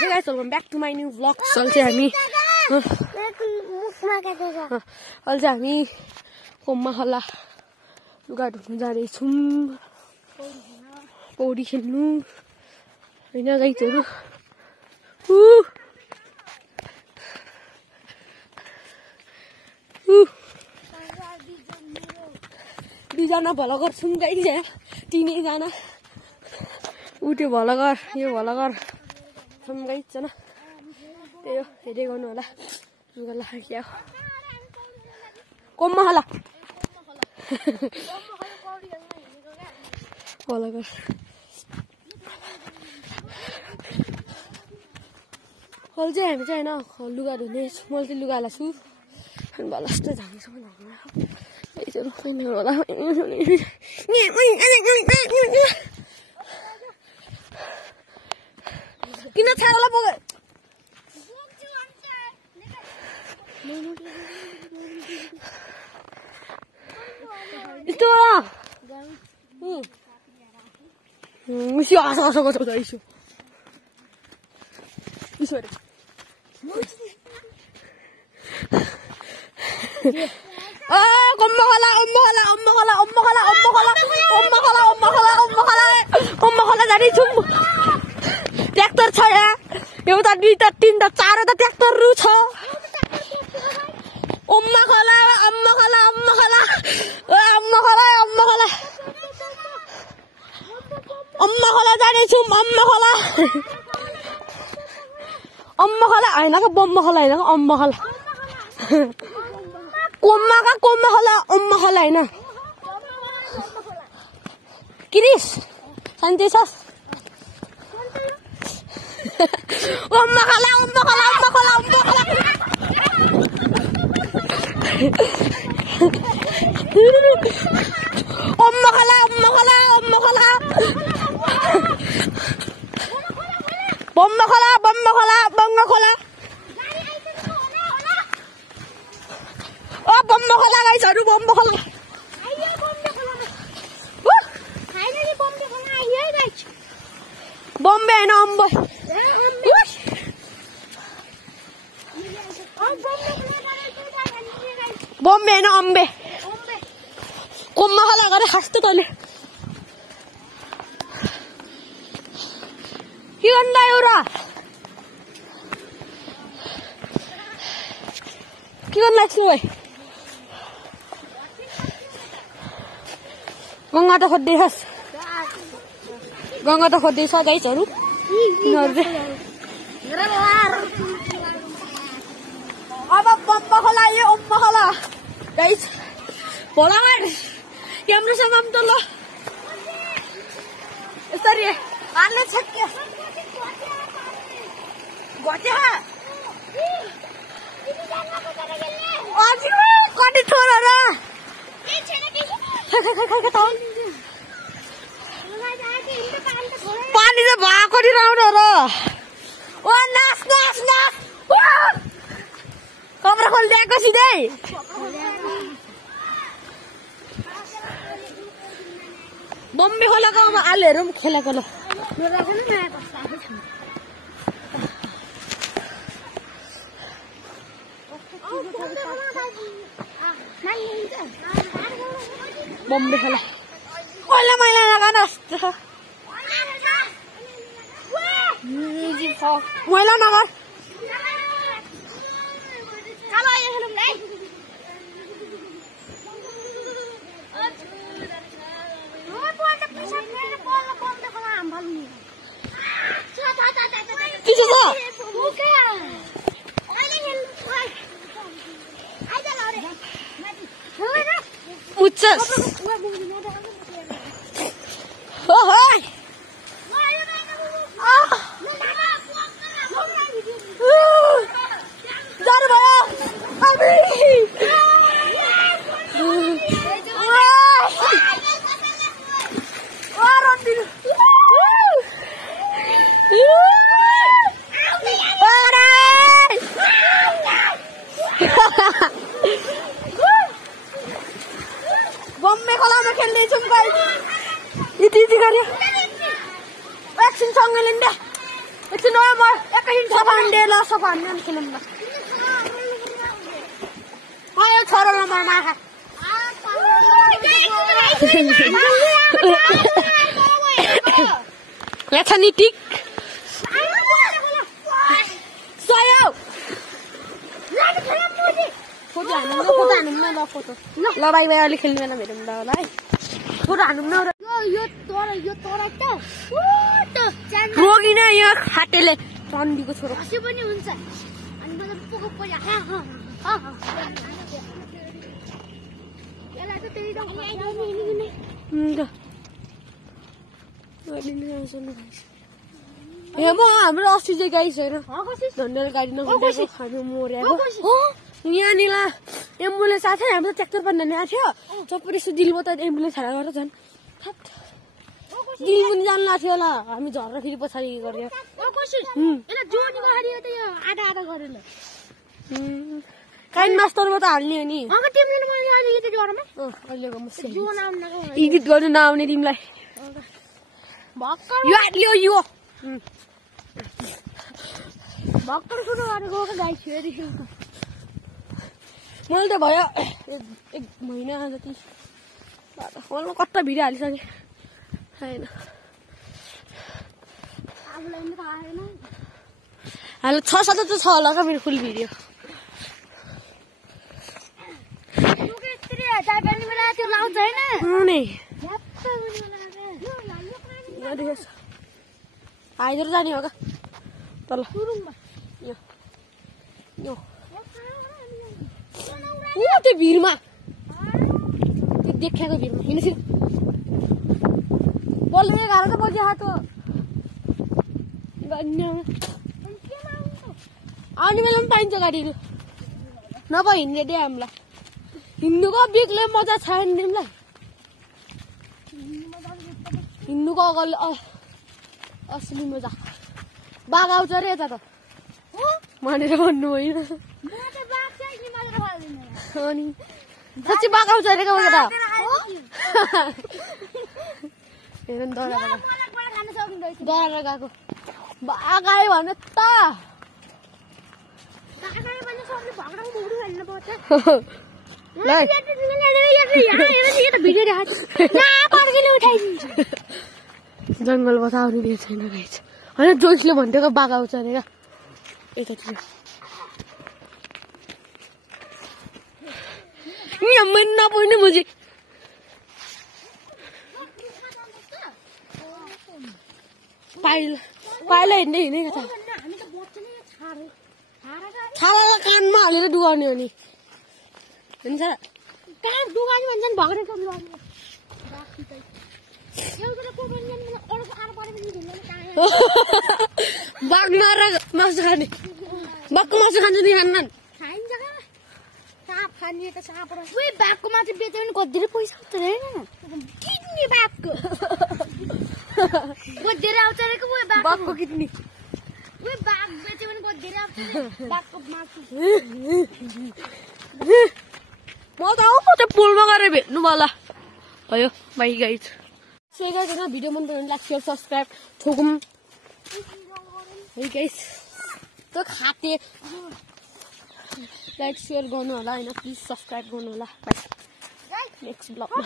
Hey guys, welcome back to my new vlog. अहिले हामी कोममा होला लुगा धुन जाँदैछौँ पौडी खेल्नु हैन गाइजहरु दुईजना भलगर छौँ गाइज तीनैजना उठ्यो भलगर यो भलगर छौँ गाइज जना त्यही हो हेर्दै गर्नु होला लुगा लाग्यो कोममा होला भलगर अहिले चाहिँ हामी चाहिँ हैन लुगा धुने मैले चाहिँ लुगा लाछु अनि बलस्त झाङसम्म होला किन छाडला पुग्यो यस्तो मुसी आसा आसा गर्छ गाइस यसो हेर कोममा होला जाँदैछौँ ट्र्याक्टर छ यहाँ एउटा दुईटा तीनटा चारवटा ट्र्याक्टरहरु छ अम्मा खोला जाँदैछौँ अम्मा खोला हैन के बम्मा खोला हैन अम्मा खोला कोममा खोला अम्मा खोला हैन किरिस शान्ति छ अम्मा खोला बम्मा खोला ओ बम्मा खोला गाइसहरु बम्मा खोला बम्बे हैन अम्बो बम्बे हैन अम्बे कोममा खोला गरे खास्तो तले के गर्दा एउटा के गर्न लाग्छु भाइ गंगा त खोज्दैछस् गाइजहरु अब बम्बा खोला यो अम्मा खोला गाइज भोलामार क्यामेरासँग पनि त ल यसरी हाल्ने छक्क्यो घट्या कति छोरा र पानी त भएको नि राउडो र ओ नाच कमरा खोलिदिएको सिधै बम्बे खोलाको आलुहरू पनि खेलेको ल बम्बे खोला पहिला मैला लगान मैला नगर बम्बे खोलामा खेल्दैछौँ गाइस यति गरे एकछिन सँगै लिन्दा एकछिन म एकैछिन सफा हान्डे ल सफा हान्ने खेलौँ ल आयो छोरालाई म माखा यहाँ छ नि टिक सहयोग फोटो हानौँ न ल फोटो ल बाई बाई अलि खेल्ने बेला भेटौँ ल है फोटो हानौँ न रोगी नै यहाँ खाटेले चण्डीको छोरो पनि हुन्छ अनि मलाई पोको पर्यो यसलाई त त्यही म हाम्रो अस्ति चाहिँ गाई छैन धन्डेल गाडी नगएको हामी मर्याएको यहाँनिर एम्बुलेन्स आएको थियो हाम्रो ट्र्याक्टर पनि ल्याएको थियो सबै यसो दिलमा त एम्बुलेन्स हालेर गरेर झन् दिल पनि जान्ला थियो होला हामी झरेर फेरि पछाडि गरेर काइन मास्टरमा त हाल्ने हो नि इडिट गर्नु नआउने तिमीलाई यो भर्खर सुरु गरेको गाई फेरि मैले त भयो एक महिना जति मलाई कता भिडियो हालिसकेँ छैन हाल 6-7 त छ होला क्या मेरो फुल भिडियो आइदर जाने हो क्या तल त्यो भिरमा त्यो देखाएको भिरमा हिँड्छु बोल्नु 11 बजे हात आउने बेला पनि पाइन्छ गाडीहरू नभए हिँड्ने दे हामीलाई हिँड्नुको बिग्ले मजा छैन तिमीलाई हिँड्नुको अगाडि असली मजा बाघ आउँछ अरे यता त भनेर भन्नु होइन अनि साँच्चै बाघ आउँछ अरे क्या त हेर नि डराएर गएको बाघ आयो भने त जङ्गलबाट आउने दिएको छैन रहेछ होइन जोइसले भनिदिएको बाघ आउँछ अरे क्या यतातिर नपुग्ने मुजी पाइला हिँड्दै छ छालालाई कानमा हालेर डुगाउने हो नि हुन्छ बाघ मारेर मासु खाने बाघको मासु खान्छ नि खान्नन् बाघको मासु बेच्यो भने कति पैसा आउँछ किड्नी बाघको धेरै आउँछ अरे बाघको किड्नी बाघ बेच्यो भने कति धेरै आउँछ बाघको मासु म त आऊ त्यो पुलमा गएर भेट्नु होला भयो बाई गाइज सेगाइकन भिडियो मन पऱ्यो भने लाइक सेयर सब्सक्राइब ठोकुम है गाइज त्यो खाते लाइक सेयर गर्नु होला होइन प्लिज सब्सक्राइब गर्नु होला बाई नेक्स्ट ब्लगमा